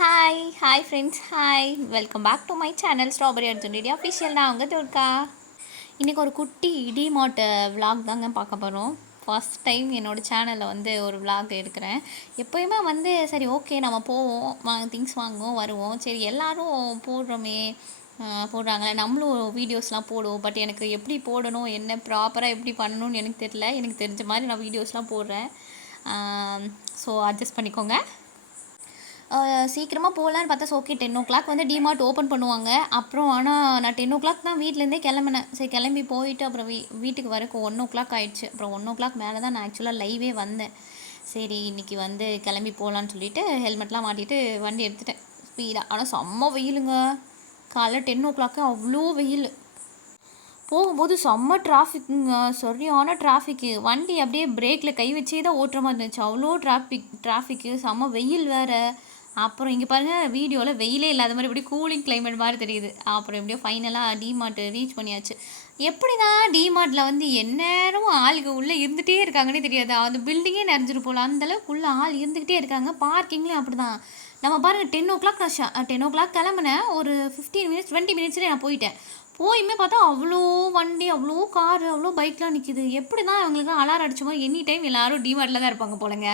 Hi hi friends hi welcome back to my channel strawberry Arjun official நான் அவங்க துர்கா. இன்றைக்கி ஒரு குட்டி இடி மாட்டு விலாக் தாங்க பார்க்க போகிறோம் ஃபர்ஸ்ட் டைம் என்னோட சேனலில் வந்து ஒரு விலாக் எடுக்கிறேன். எப்போயுமே வந்து சரி ஓகே நம்ம போவோம் வாங்க திங்ஸ் வாங்குவோம் வருவோம். சரி எல்லாரும் போடுறோமே போடுறாங்களே நம்மளும் வீடியோஸ்லாம் போடுவோம். பட் எனக்கு எப்படி போடணும் என்ன ப்ராப்பராக எப்படி பண்ணணும்னு எனக்கு தெரியல. எனக்கு தெரிஞ்ச மாதிரி நான் வீடியோஸ்லாம் போடுறேன். ஸோ அட்ஜஸ்ட் பண்ணிக்கோங்க. சீக்கிரமாக போகலான்னு பார்த்தா ஓகே டென் ஓ கிளாக் வந்து டிமார்ட் ஓப்பன் பண்ணுவாங்க. அப்புறம் ஆனால் நான் டென் ஓ கிளாக் தான் வீட்டிலேருந்தே கிளம்புனேன். சரி கிளம்பி போயிட்டு அப்புறம் வீ வீட்டுக்கு வரக்கு ஒன் ஓ கிளாக் ஆயிடுச்சு. அப்புறம் ஒன் ஓ கிளாக் மேலே தான் நான் ஆக்சுவலாக லைவே வந்தேன். சரி இன்னைக்கு வந்து கிளம்பி போகலான்னு சொல்லிட்டு ஹெல்மெட்லாம் மாட்டிட்டு வண்டி எடுத்துட்டேன். ஸ்பீடாக ஆனால் செம்ம வெயிலுங்க. காலைல டென் ஓ கிளாக்கு அவ்வளோ வெயில். போகும்போது செம்ம டிராஃபிக்குங்க சரியான டிராஃபிக்கு வண்டி அப்படியே பிரேக்கில் கை வச்சே தான் ஓட்டுற மாதிரி இருந்துச்சு. அவ்வளோ டிராஃபிக் டிராஃபிக்கு செம்ம வெயில் வேறு. அப்புறம் இங்கே பாருங்கள் வீடியோவில் வெயிலே இல்லாத மாதிரி இப்படி கூலிங் கிளைமேட் மாதிரி தெரியுது. அப்புறம் எப்படியோ ஃபைனலாக டிமார்ட் ரீச் பண்ணியாச்சு. எப்படி தான் டிமார்ட்டில் வந்து எந்நேரமும் ஆளுங்க உள்ளே இருந்துகிட்டே இருக்காங்கன்னே தெரியாது. அந்த பில்டிங்கே நிறைஞ்சிரு போல. அந்தளவுக்கு உள்ளே ஆள் இருந்துக்கிட்டே இருக்காங்க. பார்க்கிங்லேயும் அப்படி தான் நம்ம பாருங்கள் டென் ஓ கிளாக் நான் டென் ஓ கிளாக் கிளம்புனேன் ஒரு ஃபிஃப்டீன் மினிட்ஸ் டுவெண்ட்டி மினிட்ஸ்லேயே நான் போயிட்டேன். போயுமே பார்த்தா அவ்வளோ வண்டி அவ்வளோ காரு அவ்வளோ பைக்லாம் நிற்கிது எப்படி தான் அவங்களுக்கு அலாரம் அடிச்சோமோ எனி டைம் எல்லோரும் டிமார்ட்டில் தான் இருப்பாங்க போலங்க.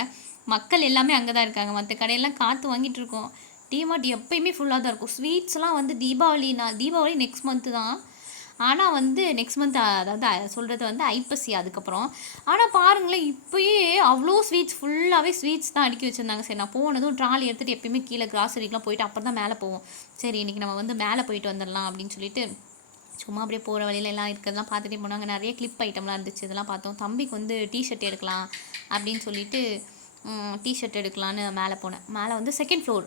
மக்கள் எல்லாமே அங்கே தான் இருக்காங்க. மற்ற கடையெல்லாம் காற்று வாங்கிட்டு இருக்கோம் டிமார்ட் எப்பயுமே ஃபுல்லாக தான் இருக்கும். ஸ்வீட்ஸ்லாம் வந்து தீபாவளி நான் தீபாவளி நெக்ஸ்ட் மந்த்து தான். ஆனால் வந்து நெக்ஸ்ட் மந்த் அதாவது சொல்கிறது வந்து ஐப்பசி அதுக்கப்புறம். ஆனால் பாருங்களேன் இப்போயே அவ்வளோ ஸ்வீட்ஸ் ஃபுல்லாகவே ஸ்வீட்ஸ் தான் அடுக்கி வச்சுருந்தாங்க. சரி நான் போனதும் ட்ராலி எடுத்துகிட்டு எப்பயுமே கீழே கிராசரிக்கெலாம் போயிட்டு அப்புறம் தான் மேலே போவோம். சரி இன்றைக்கி நம்ம வந்து மேலே போயிட்டு வந்துடலாம் அப்படின்னு சொல்லிட்டு சும்மா அப்படியே போகிற வழியில எல்லாம் இருக்கிறதெல்லாம் பார்த்துட்டே போனாங்க. நிறைய கிளிப் ஐட்டம்லாம் இருந்துச்சு. இதெல்லாம் பார்த்தோம். தம்பிக்கு வந்து டிஷர்ட் எடுக்கலாம் அப்படின்னு சொல்லிட்டு டிஷர்ட் எடுக்கலான்னு மேலே போனேன். மேலே வந்து செகண்ட் ஃப்ளோர்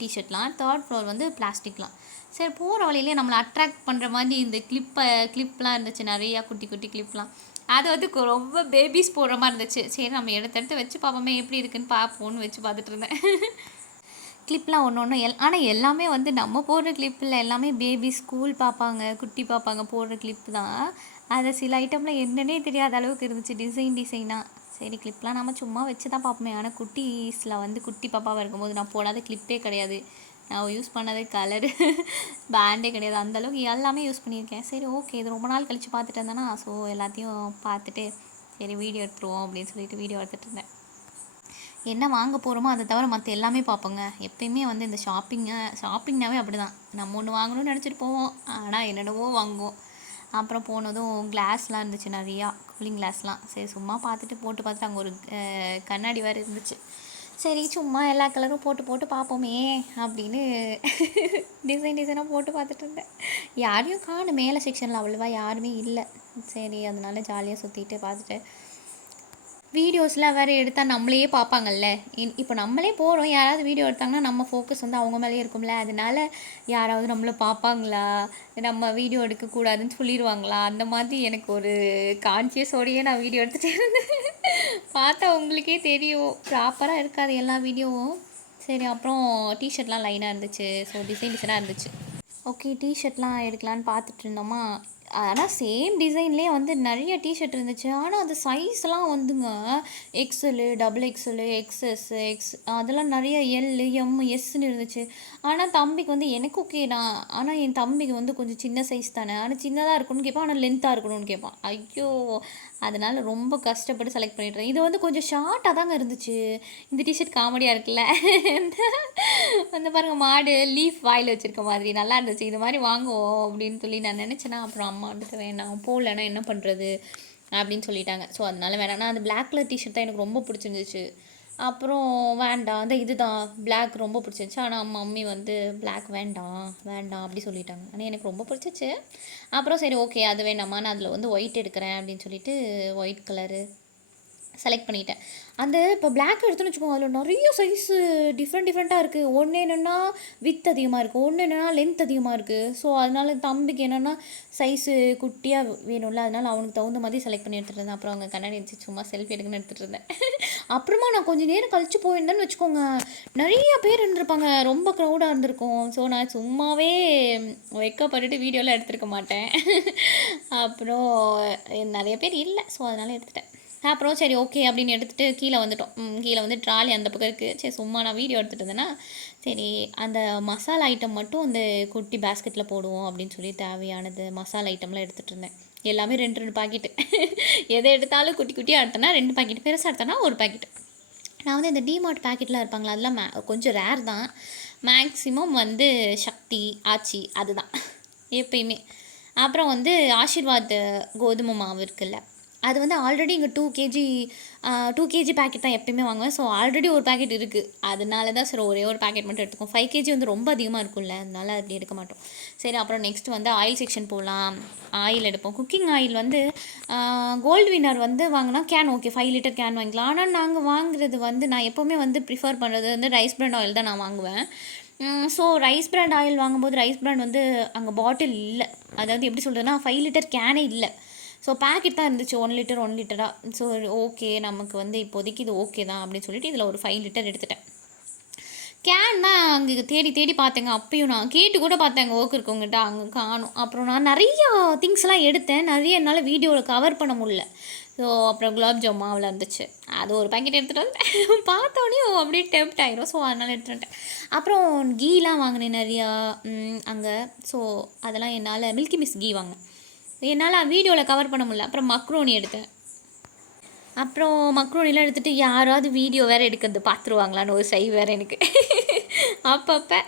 டிஷர்ட்லாம் தேர்ட் ஃப்ளோர் வந்து பிளாஸ்டிக்லாம் சரி போகிற வழியிலே நம்மளை அட்ராக்ட் பண்ணுற மாதிரி இந்த கிளிப்பை கிளிப்லாம் இருந்துச்சு நிறையா குட்டி குட்டி கிளிப்லாம் அது வந்து ரொம்ப பேபிஸ் போடுற மாதிரி இருந்துச்சு. சரி நம்ம எடுத்து எடுத்து வச்சு பார்ப்போமே எப்படி இருக்குன்னு பார்ப்போம்னு வச்சு பார்த்துட்டு இருந்தேன். கிளிப்லாம் ஒன்று ஒன்று எல் ஆனால் எல்லாமே வந்து நம்ம போடுற கிளிப்பில் எல்லாமே பேபி ஸ்கூல் பார்ப்பாங்க குட்டி பார்ப்பாங்க போடுற கிளிப் தான். அதை சில ஐட்டம்லாம் என்னன்னே தெரியாத அளவுக்கு இருந்துச்சு. டிசைன் டிசைனாக சரி கிளிப்லாம் நம்ம சும்மா வச்சு தான் பார்ப்போமே. ஆனால் குட்டீஸில் வந்து குட்டி பாப்பாவாக இருக்கும்போது நான் போடாத கிளிப்பே கிடையாது. நான் யூஸ் பண்ணது கலரு பேண்டே கிடையாது. அந்தளவுக்கு எல்லாமே யூஸ் பண்ணியிருக்கேன். சரி ஓகே இது ரொம்ப நாள் கழித்து பார்த்துட்டு இருந்தேன்னா ஸோ எல்லாத்தையும் பார்த்துட்டு சரி வீடியோ எடுத்துருவோம் அப்படின்னு சொல்லிட்டு வீடியோ எடுத்துகிட்டு இருந்தேன். என்ன வாங்க போகிறோமோ அதை தவிர மற்ற எல்லாமே பார்ப்போங்க. எப்பயுமே வந்து இந்த ஷாப்பிங்கை ஷாப்பிங்னாவே அப்படி தான் நம்ம ஒன்று வாங்கணும்னு நினச்சிட்டு போவோம். ஆனால் என்னென்னவோ வாங்குவோம். அப்புறம் போனதும் கிளாஸ்லாம் இருந்துச்சு நிறையா கூலிங் கிளாஸ்லாம் சரி சும்மா பார்த்துட்டு போட்டு பார்த்துட்டு அங்கே ஒரு கண்ணாடி வேறு இருந்துச்சு. சரி சும்மா எல்லா கலரும் போட்டு போட்டு பார்ப்போமே அப்படின்னு டிசைன் டிசைனாக போட்டு பார்த்துட்டு இருந்தேன். யாரையும் காணும் மேலே செக்ஷனில் அவ்வளோவா யாருமே இல்லை. சரி அதனால ஜாலியாக சுற்றிட்டு பார்த்துட்டு வீடியோஸ்லாம் வேறு எடுத்தால் நம்மளையே பார்ப்பாங்கல்ல. இன் இப்போ நம்மளே போகிறோம் யாராவது வீடியோ எடுத்தாங்கன்னா நம்ம ஃபோக்கஸ் வந்து அவங்க மேலேயே இருக்கும்ல. அதனால யாராவது நம்மளை பார்ப்பாங்களா? நம்ம வீடியோ எடுக்கக்கூடாதுன்னு சொல்லிடுவாங்களா அந்த மாதிரி எனக்கு ஒரு கான்சியஸோடையே நான் வீடியோ எடுத்துகிட்டே இருந்தேன். பார்த்தா உங்களுக்கே தெரியும். ப்ராப்பராக இருக்காது எல்லா வீடியோவும். சரி அப்புறம் டிஷர்ட்லாம் லைனாக இருந்துச்சு. ஸோ டிசைன் டிசைனாக இருந்துச்சு. ஓகே டிஷர்ட்லாம் எடுக்கலான்னு பார்த்துட்டு இருந்தோமா? ஆனால் சேம் டிசைன்லேயே வந்து நிறைய டிஷர்ட் இருந்துச்சு. ஆனால் அந்த சைஸ்லாம் வந்துங்க XL double XL XS X அதெல்லாம் நிறைய எல் எம் எஸ்ன்னு இருந்துச்சு. ஆனால் தம்பிக்கு வந்து எனக்கு ஓகே தான். ஆனால் என் தம்பிக்கு வந்து கொஞ்சம் சின்ன சைஸ் தானே. ஆனால் சின்னதாக இருக்கணும்னு கேட்பான் ஆனால் லென்த்தாக இருக்கணும்னு கேட்பான். ஐயோ அதனால் ரொம்ப கஷ்டப்பட்டு செலக்ட் பண்ணிட்டேன். இது வந்து கொஞ்சம் ஷார்ட்டாக தாங்க இருந்துச்சு. இந்த டிஷர்ட் காமெடியாக இருக்குல்ல? வந்து பாருங்க மாடு லீஃப் வாயில் வச்சுருக்க மாதிரி. நல்லா இருந்துச்சு. இது மாதிரி வாங்குவோம் அப்படின்னு சொல்லி நான் நினச்சேன்னா அப்புறம் அம்மா வந்துட்டு வேணாம். போகலன்னா என்ன பண்ணுறது அப்படின்னு சொல்லிட்டாங்க. ஸோ அதனால வேணாம். நான் அந்த பிளாக் கலர் டிஷர்ட் தான் எனக்கு ரொம்ப பிடிச்சிருந்துச்சு. அப்புறம் வேண்டாம். அந்த இதுதான். பிளாக் ரொம்ப பிடிச்சிருந்துச்சு. ஆனால் மம்மி வந்து பிளாக் வேண்டாம் வேண்டாம் அப்படி சொல்லிட்டாங்க. ஆனால் எனக்கு ரொம்ப பிடிச்சிச்சு அப்புறம் சரி ஓகே அது வேணாமா? நான் அதில் வந்து ஒயிட் எடுக்கிறேன் அப்படின்னு சொல்லிட்டு ஒயிட் கலரு செலக்ட் பண்ணிட்டேன். அந்த இப்போ பிளாக் எடுத்துன்னு வச்சுக்கோங்க அதில் நிறைய சைஸு டிஃப்ரெண்ட் டிஃப்ரெண்ட்டாக இருக்குது ஒன்று என்னென்னா வித் அதிகமாக இருக்குது ஒன்று என்னென்னா லென்த் அதிகமாக இருக்குது ஸோ அதனால தம்பிக்கு என்னென்னா சைஸு குட்டியாக வேணும்ல அதனால அவனுக்கு தகுந்த மாதிரி செலக்ட் பண்ணி எடுத்துகிட்டு இருந்தேன். அப்புறம் அவங்க கண்ணாடி வச்சு சும்மா செல்ஃபி எடுக்கணும்னு எடுத்துகிட்டு இருந்தேன். அப்புறமா நான் கொஞ்சம் நேரம் கழித்து போயிருந்தேன்னு வச்சுக்கோங்க நிறைய பேர் இருந்திருப்பாங்க ரொம்ப க்ரௌடாக இருந்திருக்கும். ஸோ நான் சும்மாவே வைக்கப்பட்டுட்டு வீடியோலாம் எடுத்துருக்க மாட்டேன். அப்புறம் நிறைய பேர் இல்லை. ஸோ அதனால எடுத்துட்டேன். அப்புறம் சரி ஓகே அப்படின்னு எடுத்துகிட்டு கீழே வந்துட்டோம். கீழே வந்து ட்ராலி அந்த பக்கம் இருக்குது சரி சும்மா நான் வீடியோ எடுத்துகிட்டு இருந்தேன்னா சரி அந்த மசாலா ஐட்டம் மட்டும் அந்த குட்டி பேஸ்கெட்டில் போடுவோம் அப்படின்னு சொல்லி தேவையானது மசாலா ஐட்டம்லாம் எடுத்துகிட்டு இருந்தேன். எல்லாமே ரெண்டு ரெண்டு பாக்கெட்டு எதை எடுத்தாலும் குட்டி குட்டியாக எடுத்தேன்னா ரெண்டு பாக்கெட் பெருசாக எடுத்தேன்னா ஒரு பாக்கெட் நான் வந்து இந்த டிமார்ட் பேக்கெட்லாம் இருப்பாங்களா அதெல்லாம் மே கொஞ்சம் ரேர் தான். மேக்ஸிமம் வந்து சக்தி ஆச்சி அதுதான். எப்பயுமே. அப்புறம் வந்து ஆஷிர்வாத் கோதுமை மாவு இருக்குல்ல அது வந்து ஆல்ரெடி இங்கே two KG two KG packet தான் எப்பயுமே வாங்குவேன். ஸோ ஆல்ரெடி ஒரு பேக்கெட் இருக்குது அதனால தான் சரி ஒரே ஒரு பேக்கெட் மட்டும் எடுத்துக்கோம் ஃபைவ் கேஜி வந்து ரொம்ப அதிகமாக இருக்கும்ல அதனால அப்படி எடுக்க மாட்டோம். சரி அப்புறம் நெக்ஸ்ட் வந்து ஆயில் செக்ஷன் போகலாம் ஆயில் எடுப்போம். குக்கிங் ஆயில் வந்து கோல்டு வினர் வந்து வாங்கினா can okay five litre can வாங்கிக்கலாம். ஆனால் நாங்கள் வாங்குறது வந்து நான் எப்போவுமே வந்து ப்ரிஃபர் பண்ணுறது வந்து ரைஸ் பிராண்ட் ஆயில் தான் நான் வாங்குவேன். ஸோ ரைஸ் பிராண்ட் ஆயில் வாங்கும்போது ரைஸ் பிராண்ட் வந்து அங்கே பாட்டில் இல்லை. அதாவது எப்படி சொல்கிறதுனா ஃபைவ் லிட்டர் கேனே இல்லை. ஸோ பேக்கெட் தான் இருந்துச்சு. ஒன் லிட்டர் ஒன் லிட்டராக ஸோ ஓகே நமக்கு வந்து இப்போதைக்கு இது ஓகே தான் அப்படின்னு சொல்லிட்டு இதில் ஒரு ஃபைவ் லிட்டர் எடுத்துட்டேன். கேன் தான் அங்கே தேடி தேடி பார்த்தேங்க. அப்பயும் நான் கேட்டு கூட பார்த்தேங்க ஓக்கு இருக்கவங்ககிட்ட அங்கே காணும். அப்புறம் நான் நிறையா திங்ஸ்லாம் எடுத்தேன். நிறைய என்னால் வீடியோவில் கவர் பண்ண முடியல. ஸோ அப்புறம் குலாப் ஜாம் மாவில் இருந்துச்சு. அது ஒரு பேக்கெட் எடுத்துகிட்டு வந்துட்டேன் பார்த்தோன்னே அப்படியே டெம்ப்ட் ஆயிரும். ஸோ அதனால் எடுத்துட்டு வந்துட்டேன். அப்புறம் கீலாம் வாங்கினேன் நிறையா. அங்கே. ஸோ அதெல்லாம் என்னால் மில்கி மிஸ் கீ வாங்கினேன். என்னால் வீடியோவில் கவர் பண்ண முடியல. அப்புறம் மக்ரோனி எடுத்தேன். அப்புறம் மக்ரோனிலாம் எடுத்துகிட்டு யாராவது வீடியோ வேறு எடுக்கிறது பார்த்துருவாங்களான்னு ஒரு சை வேறு எனக்கு. அப்பப்போ.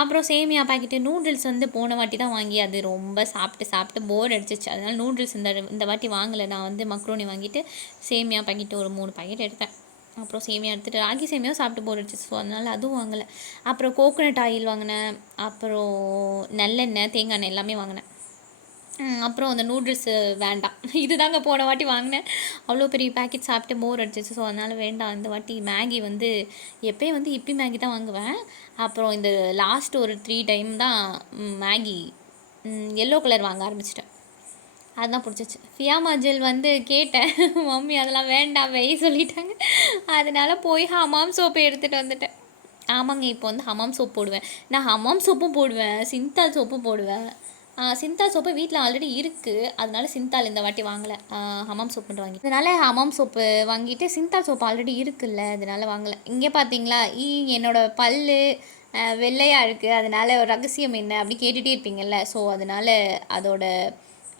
அப்புறம் சேமியா பாக்கெட்டு நூடுல்ஸ் வந்து போன வாட்டி தான் வாங்கி அது ரொம்ப சாப்பிட்டு சாப்பிட்டு போர் அடிச்சிச்சு. அதனால் நூடுல்ஸ் இந்த இந்த வாட்டி வாங்கலை. நான் வந்து மக்ரோனி வாங்கிட்டு சேமியா பாக்கெட்டு ஒரு மூணு பாக்கெட் எடுத்தேன். அப்புறம் சேமியா எடுத்துகிட்டு ராகி சேமியாவும் சாப்பிட்டு போர் அடிச்சு ஸோ அதனால் அதுவும் வாங்கலை. அப்புறம் கோகோனட் ஆயில் வாங்கினேன். அப்புறம் நல்லெண்ணெய் தேங்காய் எண்ணெய் எல்லாமே வாங்கினேன். அப்புறம் அந்த நூடுல்ஸு வேண்டாம். இது தாங்க போன வாட்டி வாங்கினேன். அவ்வளோ பெரிய பேக்கெட் சாப்பிட்டு போர் அடிச்சிச்சு. ஸோ அதனால் வேண்டாம். இந்த வாட்டி மேகி வந்து எப்போயும் வந்து இப்பி மேகி தான் வாங்குவேன். அப்புறம் இந்த லாஸ்ட் ஒரு த்ரீ டைம் தான் மேகி எல்லோ கலர் வாங்க ஆரம்பிச்சிட்டேன். அதுதான் பிடிச்சிச்சு. ஃபியாமா ஜெல் வந்து கேட்டேன். மம்மி அதெல்லாம் வேண்டாம். வெய் சொல்லிட்டாங்க. அதனால போய் ஹமாம் சோப்பு எடுத்துகிட்டு வந்துட்டேன். ஆமாங்க இப்போ வந்து ஹமாம் சோப் போடுவேன். நான் ஹமாம் சோப்பும் போடுவேன். சிந்தால் சோப்பும் போடுவேன். சிந்தால் சோப்பு வீட்டில் ஆல்ரெடி இருக்குது அதனால சிந்தால் இந்த வாட்டி வாங்கலை. ஹமாம் சோப்புன்ற மட்டும் வாங்கி அதனால் ஹமாம் சோப்பு வாங்கிட்டு சிந்தால் சோப்பு ஆல்ரெடி இருக்குல்ல அதனால் வாங்கலை. இங்கே பார்த்தீங்களா ஈ என்னோடய பல்லு வெள்ளையாக இருக்குது அதனால் ஒரு ரகசியம் என்ன அப்படி கேட்டுகிட்டே இருப்பீங்கல்ல. ஸோ அதனால அதோட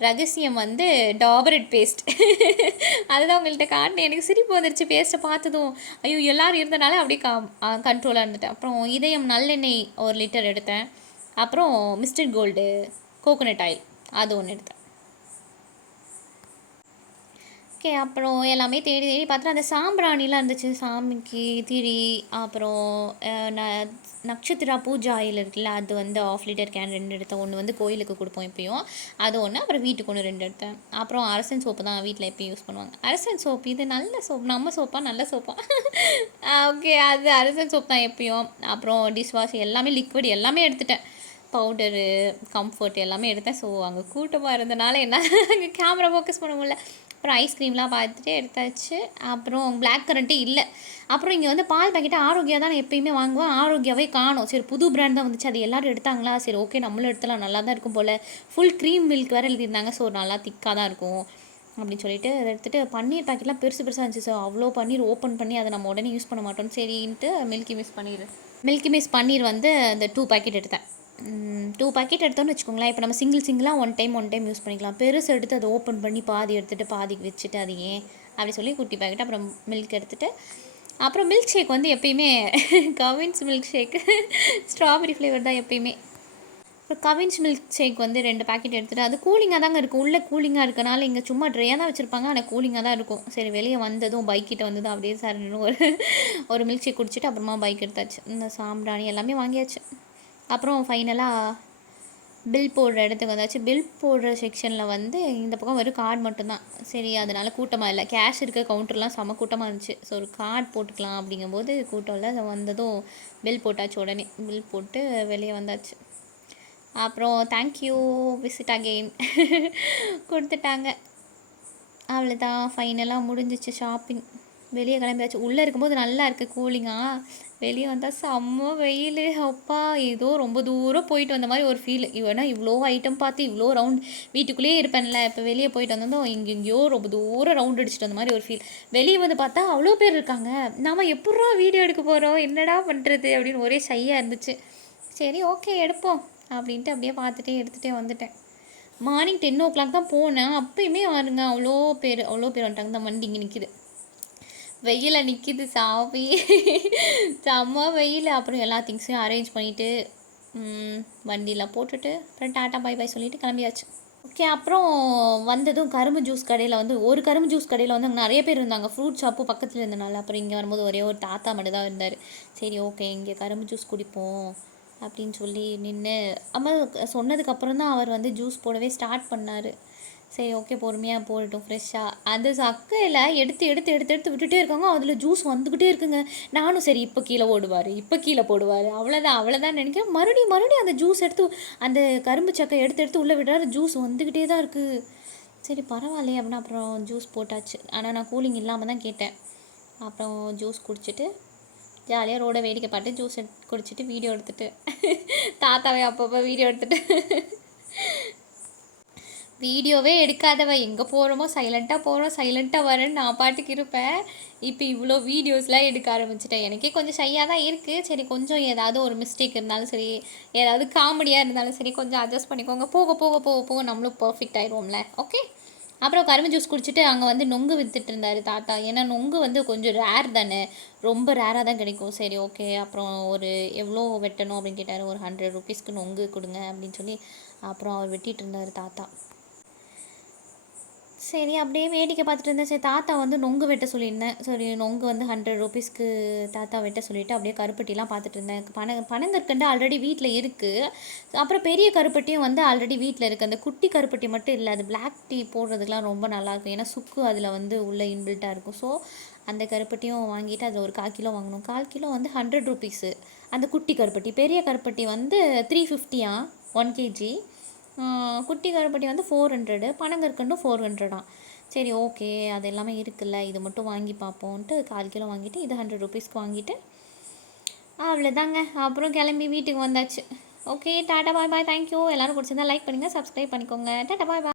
ரகசியம் வந்து டாபரட் பேஸ்ட் அதுதான் உங்கள்கிட்ட காட்டினேன். எனக்கு சிரிப்பு வந்துருச்சு பேஸ்ட்டை பார்த்ததும். ஐயோ எல்லாரும் இருந்தனால அப்படியே கா கண்ட்ரோலாக இருந்துட்டேன். அப்புறம் இதயம் நல்லெண்ணெய் ஒரு லிட்டர் எடுத்தேன். அப்புறம் மிஸ்டர் கோல்டு கோகோனட் ஆயில் அது ஒன்று எடுத்தேன். ஓகே அப்புறம் எல்லாமே தேடி தேடி பார்த்தா அந்த சாம்பிராணிலாம் இருந்துச்சு. சாமிக்கு திரி அப்புறம் ந- நட்சத்திரா பூஜா ஆயில் இருக்குல்ல அது வந்து ஆஃப் லிட்டர் கேன் ரெண்டு எடுத்தேன். ஒன்று வந்து கோயிலுக்கு கொடுப்போம் எப்பயும் அது ஒன்று அப்புறம் வீட்டுக்கு ஒன்று ரெண்டு எடுத்தேன். அப்புறம் அரசன் சோப்பு தான் வீட்டில் எப்பயும் யூஸ் பண்ணுவாங்க. அரசன் சோப்பு இது நல்ல சோப் நம்ம சோப்பா நல்ல சோப்பா ஓகே அது அரசன் சோப் தான் எப்பயும். அப்புறம் டிஷ் வாஷ் எல்லாமே லிக்விட் எல்லாமே எடுத்துட்டேன். பவுடரு கம்ஃபர்ட் எல்லாமே எடுத்தேன் ஸோ அங்கே கூட்டமாக இருந்தனால என்ன அங்கே கேமரா ஃபோக்கஸ் பண்ண முடியல. அப்புறம் ஐஸ்கிரீம்லாம் பார்த்துட்டு எடுத்தாச்சு. அப்புறம் பிளாக் கரண்ட்டே இல்லை. அப்புறம் இங்கே வந்து பால் பாக்கெட்டு ஆரோக்கியா தான் நான் எப்பயுமே வாங்குவேன். ஆரோக்கியாவே காணும். சரி புது பிராண்ட் தான் வந்துச்சு. அது எல்லோரும் எடுத்தாங்களா? சரி ஓகே நம்மளும் எடுத்தலாம் நல்லா தான் இருக்கும் போல். ஃபுல் க்ரீம் மில்க் வேறு எழுதியிருந்தாங்க. ஸோ நல்லா திக்காக தான் இருக்கும். அப்படின்னு சொல்லிட்டு அதை எடுத்துகிட்டு பன்னீர் பாக்கெட்லாம் பெருசு பெருசாக இருந்துச்சு. ஸோ அவ்வளோ பன்னீர் ஓப்பன் பண்ணி அதை நம்ம உடனே யூஸ் பண்ண மாட்டோம். சரின்ட்டு milky mist paneer milky mist paneer வந்து அந்த டூ பாக்கெட் எடுத்தேன். டூ பாக்கெட் எடுத்தோம்னு வச்சுக்கோங்களேன். இப்போ நம்ம சிங்கிள் சிங்கிளாக one time one time use பண்ணிக்கலாம். பெருசு எடுத்து அதை ஓப்பன் பண்ணி பாதி எடுத்துகிட்டு பாதி வச்சுட்டு அது ஏன்? அப்படி சொல்லி குட்டி பாக்கெட் அப்புறம் மில்க் எடுத்துகிட்டு அப்புறம் மில்க் ஷேக் வந்து எப்பயுமே Cavin's milk shake strawberry flavour தான் எப்பயுமே. அப்புறம் கவின்ஸ் மில்க் ஷேக் வந்து ரெண்டு பாக்கெட் எடுத்துகிட்டு அது கூலிங்காக தாங்க இருக்கும். உள்ளே கூலிங்காக இருக்கனால இங்கே சும்மா ட்ரையாக தான் வச்சுருப்பாங்க ஆனால் கூலிங்காக தான் இருக்கும். சரி வெளியே வந்ததும் பைக்கிட்ட வந்ததும் அப்படியே சார் ஒரு ஒரு மில்க் ஷேக் குடிச்சிட்டு அப்புறமா பைக் எடுத்தாச்சு. இந்த சாம்பிராணி எல்லாமே வாங்கியாச்சு. அப்புறம் ஃபைனலாக பில் போடுற இடத்துக்கு வந்தாச்சு. பில் போடுற செக்ஷனில் வந்து இந்த பக்கம் வெறும் கார்டு மட்டும்தான். சரி அதனால் கூட்டமாக இல்லை. கேஷ் இருக்க கவுண்டர்லாம் செம கூட்டமாக இருந்துச்சு. ஸோ ஒரு கார்டு போட்டுக்கலாம் அப்படிங்கும்போது கூட்டம் இல்லை. அது வந்ததும் பில் போட்டாச்சு உடனே. பில் போட்டு வெளியே வந்தாச்சு. அப்புறம் தேங்க்யூ விசிட் அகெயின் கொடுத்துட்டாங்க. அவ்வளோதான் ஃபைனலாக முடிஞ்சிச்சு ஷாப்பிங் வெளியே கிளம்பியாச்சு. உள்ளே இருக்கும்போது நல்லா இருக்குது கூலிங்காக வெளியே வந்தால் செம்ம வெயில். அப்பா ஏதோ ரொம்ப தூரம் போயிட்டு வந்த மாதிரி ஒரு ஃபீல் இவனா இவ்வளோ ஐட்டம் பார்த்து இவ்வளோ ரவுண்ட் வீட்டுக்குள்ளேயே இருப்பேன்ல. இப்போ வெளியே போயிட்டு வந்தோம் எங்கெங்கேயோ ரொம்ப தூரம் ரவுண்ட் அடிச்சுட்டு வந்த மாதிரி ஒரு ஃபீல் வெளியே வந்து பார்த்தா அவ்வளோ பேர் இருக்காங்க. நாம் எப்பட்றா வீடியோ எடுக்க போகிறோம் என்னடா பண்ணுறது அப்படின்னு ஒரே சையாக இருந்துச்சு. சரி ஓகே எடுப்போம். அப்படின்ட்டு அப்படியே பார்த்துட்டே எடுத்துகிட்டே வந்துட்டேன். மார்னிங் டென் ஓ கிளாக் தான் போனேன். அப்பயுமே வாருங்க அவ்வளோ பேர் அவ்வளோ பேர் வந்துட்டாங்க. தான் வண்டி இங்கே நிற்கிது வெயில நிற்கிது சாமி. செம்ம வெயில். அப்புறம் எல்லா திங்ஸையும் அரேஞ்ச் பண்ணிவிட்டு வண்டியில் போட்டுட்டு அப்புறம் டாட்டா பாய் பாய் சொல்லிவிட்டு கிளம்பியாச்சு. ஓகே அப்புறம் வந்ததும் கரும்பு ஜூஸ் கடையில் வந்து ஒரு கரும்பு ஜூஸ் கடையில் வந்து அங்கே நிறைய பேர் இருந்தாங்க. ஃப்ரூட் ஷாப்பு பக்கத்தில் இருந்தனால அப்புறம் இங்கே வரும்போது ஒரே ஒரு தாத்தா மட்டும் தான் இருந்தார். சரி ஓகே இங்கே கரும்பு ஜூஸ் குடிப்போம் அப்படின்னு சொல்லி நின்று அம்மா சொன்னதுக்கப்புறம் தான் அவர் வந்து ஜூஸ் போடவே ஸ்டார்ட் பண்ணார். சரி ஓகே பொறுமையாக போடட்டும் ஃப்ரெஷ்ஷாக அந்த சக்கையில் எடுத்து எடுத்து எடுத்து எடுத்து விட்டுட்டே இருக்காங்க. அதில் ஜூஸ் வந்துக்கிட்டே இருக்குங்க. நானும் சரி இப்போ கீழே ஓடுவார் இப்போ கீழே போடுவார். அவ்வளோதான் அவ்வளோதான் நினைக்கிறேன். மறுபடியும் மறுபடியும் அந்த ஜூஸ் எடுத்து அந்த கரும்பு சக்கை எடுத்து எடுத்து உள்ளே விடுறாரு. ஜூஸ் வந்துக்கிட்டே தான் இருக்குது சரி பரவாயில்லையே அப்படின்னா அப்புறம் ஜூஸ் போட்டாச்சு. ஆனால் நான் கூலிங் இல்லாமல் தான் கேட்டேன். அப்புறம் ஜூஸ் குடிச்சிட்டு ஜாலியாக ரோடை வேடிக்கை பார்த்து ஜூஸ் எடுத்து குடிச்சிட்டு வீடியோ எடுத்துகிட்டு தாத்தாவை அப்பப்போ வீடியோ எடுத்துகிட்டு வீடியோவே எடுக்காதவ. எங்கே போகிறோமோ சைலண்ட்டாக போகிறோம் சைலண்ட்டாக வரேன்னு நான் பாட்டுக்கு இருப்பேன். இப்போ இவ்வளோ வீடியோஸ்லாம் எடுக்க ஆரம்பிச்சிட்டேன். எனக்கே கொஞ்சம் ஷையாக தான் இருக்குது சரி கொஞ்சம் ஏதாவது ஒரு மிஸ்டேக் இருந்தாலும் சரி ஏதாவது காமெடியாக இருந்தாலும் சரி கொஞ்சம் அட்ஜஸ்ட் பண்ணிக்கோங்க. போக போக போக போக நம்மளும் பர்ஃபெக்ட் ஆயிடுவோம்ல. ஓகே அப்புறம் கரும்பு ஜூஸ் குடிச்சிட்டு அங்கே வந்து நொங்கு வித்துட்டு இருந்தார் தாத்தா. ஏன்னா நொங்கு வந்து கொஞ்சம் ரேர் தானே. ரொம்ப ரேராக தான் கிடைக்கும். சரி ஓகே அப்புறம் ஒரு எவ்வளோ வெட்டணும் அப்படின்னு கேட்டார். ஒரு ஹண்ட்ரட் ருபீஸ்க்கு நொங்கு கொடுங்க அப்படின்னு சொல்லி அப்புறம் அவர் வெட்டிகிட்டு இருந்தார் தாத்தா. சரி அப்படியே வேடிக்கை பார்த்துட்டு இருந்தேன். சரி தாத்தா வந்து நொங்கு வெட்ட சொல்லியிருந்தேன். சரி நொங்கு வந்து ஹண்ட்ரட் ருபீஸ்க்கு தாத்தா வெட்ட சொல்லிவிட்டு அப்படியே கருப்பட்டிலாம் பார்த்துட்டு இருந்தேன். பன பனங்கற்கண்டு ஆல்ரெடி வீட்டில் இருக்குது அப்புறம் பெரிய கருப்பட்டியும் வந்து ஆல்ரெடி வீட்டில் இருக்குது அந்த குட்டி கருப்பட்டி மட்டும் இல்லை அது பிளாக் டீ போடுறதுக்குலாம் ரொம்ப நல்லாயிருக்கும் ஏன்னா சுக்கு அதில் வந்து உள்ளே இன்பில்ட்டாக இருக்கும். ஸோ அந்த கருப்பட்டியும் வாங்கிட்டு அதில் ஒரு கால் கிலோ வாங்கணும். கால் கிலோ வந்து ஹண்ட்ரட் ருபீஸு அந்த குட்டி கருப்பட்டி பெரிய கருப்பட்டி வந்து த்ரீ ஃபிஃப்டியா ஒன் கேஜி குட்டி கருப்பட்டி வந்து ஃபோர் ஹண்ட்ரடு பனங்கற்கண்டும் ஃபோர் ஹண்ட்ரடாம் சரி ஓகே அது எல்லாமே இருக்குல்ல இது மட்டும் வாங்கி பார்ப்போன்ட்டு கால் கிலோ வாங்கிட்டு இது ஹண்ட்ரட் ருபீஸ்க்கு வாங்கிட்டு அவ்வளோதாங்க அப்புறம் கிளம்பி வீட்டுக்கு வந்தாச்சு. ஓகே டாட்டா பாய் பாய் தேங்க்யூ எல்லோரும் பிடிச்சிருந்தா லைக் பண்ணுங்கள் சப்ஸ்கிரைப் பண்ணிக்கோங்க. டாட்டா பாய் பாய்